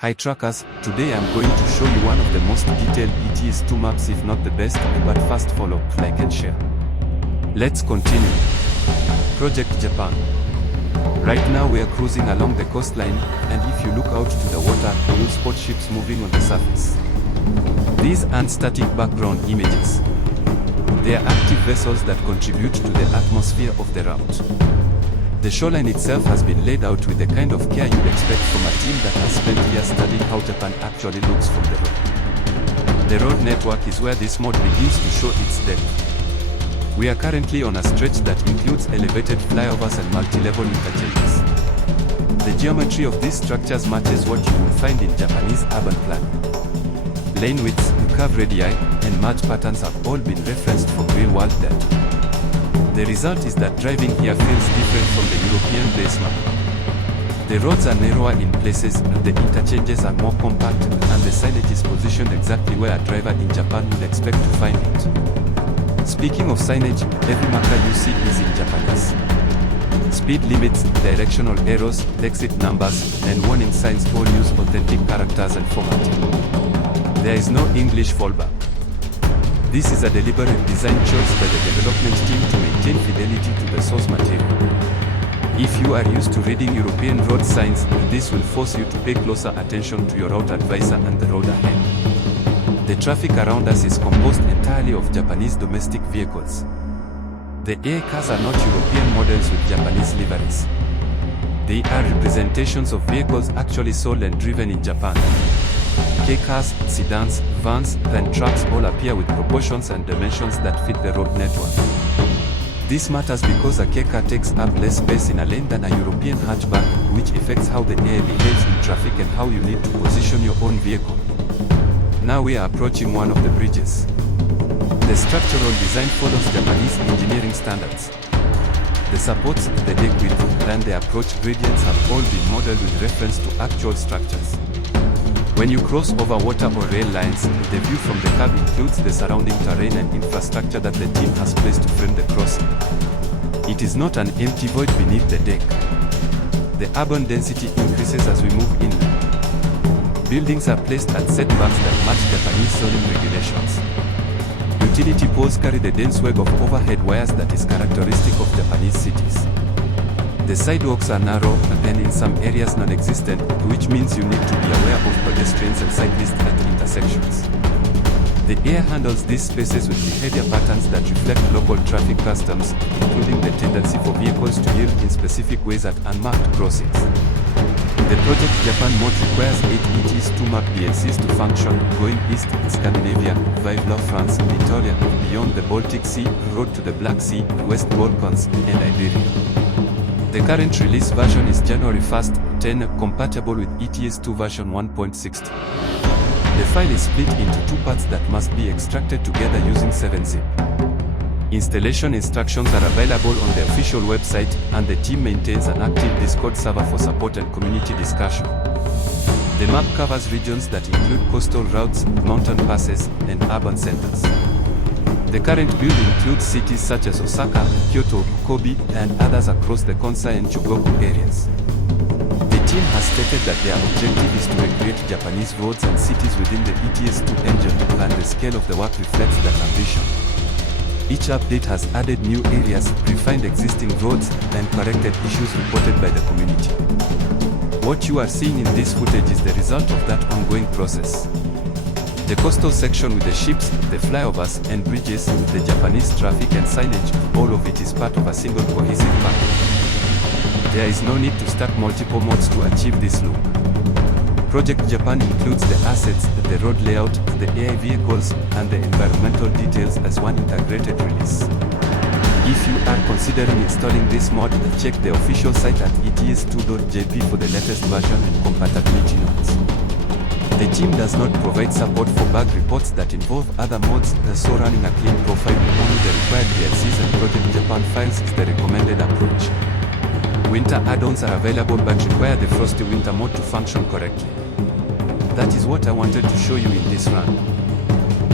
Hi trackers, today I'm going to show you one of the most detailed ETS2 maps, if not the best, but first follow, like and share. Let's continue. Project Japan. Right now we are cruising along the coastline, and if you look out to the water, you'll spot ships moving on the surface. These aren't static background images. They are active vessels that contribute to the atmosphere of the route. The shoreline itself has been laid out with the kind of care you'd expect from a team that has spent years studying how Japan actually looks from the road. The road network is where this mode begins to show its depth. We are currently on a stretch that includes elevated flyovers and multi-level interchanges. The geometry of these structures matches what you will find in Japanese urban planning. Lane widths, curve radii, and merge patterns have all been referenced from real-world data. The result is that driving here feels different from the European base map. The roads are narrower in places, the interchanges are more compact, and the signage is positioned exactly where a driver in Japan would expect to find it. Speaking of signage, every marker you see is in Japanese. Speed limits, directional arrows, exit numbers, and warning signs all use authentic characters and formatting. There is no English fallback. This is a deliberate design choice by the development team to maintain fidelity to the source material. If you are used to reading European road signs, this will force you to pay closer attention to your route advisor and the road ahead. The traffic around us is composed entirely of Japanese domestic vehicles. The air cars are not European models with Japanese liveries. They are representations of vehicles actually sold and driven in Japan. K-cars, sedans, vans, then trucks all appear with proportions and dimensions that fit the road network. This matters because a K-car takes up less space in a lane than a European hatchback, which affects how the air behaves in traffic and how you need to position your own vehicle. Now we are approaching one of the bridges. The structural design follows Japanese engineering standards. The supports, the deck width, and the approach gradients have all been modeled with reference to actual structures. When you cross over water or rail lines, the view from the cab includes the surrounding terrain and infrastructure that the team has placed to frame the crossing. It is not an empty void beneath the deck. The urban density increases as we move inland. Buildings are placed at setbacks that match Japanese zoning regulations. Utility poles carry the dense web of overhead wires that is characteristic of Japanese cities. The sidewalks are narrow and in some areas non-existent, which means you need to be aware of pedestrians and cyclists at intersections. The air handles these spaces with behavior patterns that reflect local traffic customs, including the tendency for vehicles to yield in specific ways at unmarked crossings. The Project Japan mode requires 8 ETS2 map DLCs to function, going east, Scandinavia, Vive France, Victoria, beyond the Baltic Sea, road to the Black Sea, West Balkans, and Iberia. The current release version is January 1st, 10, compatible with ETS2 version 1.60. The file is split into two parts that must be extracted together using 7-zip. Installation instructions are available on the official website, and the team maintains an active Discord server for support and community discussion. The map covers regions that include coastal routes, mountain passes, and urban centers. The current build includes cities such as Osaka, Kyoto, Kobe, and others across the Kansai and Chugoku areas. The team has stated that their objective is to recreate Japanese roads and cities within the ETS2 engine, and the scale of the work reflects that ambition. Each update has added new areas, refined existing roads, and corrected issues reported by the community. What you are seeing in this footage is the result of that ongoing process. The coastal section with the ships, the flyovers and bridges, the Japanese traffic and signage, all of it is part of a single cohesive package. There is no need to stack multiple modes to achieve this look. Project Japan includes the assets, the road layout, the AI vehicles, and the environmental details as one integrated release. If you are considering installing this mod, check the official site at ets2.jp for the latest version and compatibility notes. The team does not provide support for bug reports that involve other mods, so running a clean profile with only the required DLCs and Project Japan files is the recommended approach. Winter add-ons are available but require the Frosty Winter mode to function correctly. That is what I wanted to show you in this run.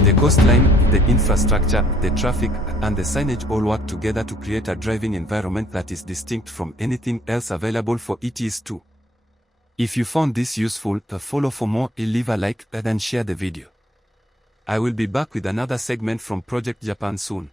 The coastline, the infrastructure, the traffic, and the signage all work together to create a driving environment that is distinct from anything else available for ETS2. If you found this useful, follow for more, leave a like and share the video. I will be back with another segment from Project Japan soon.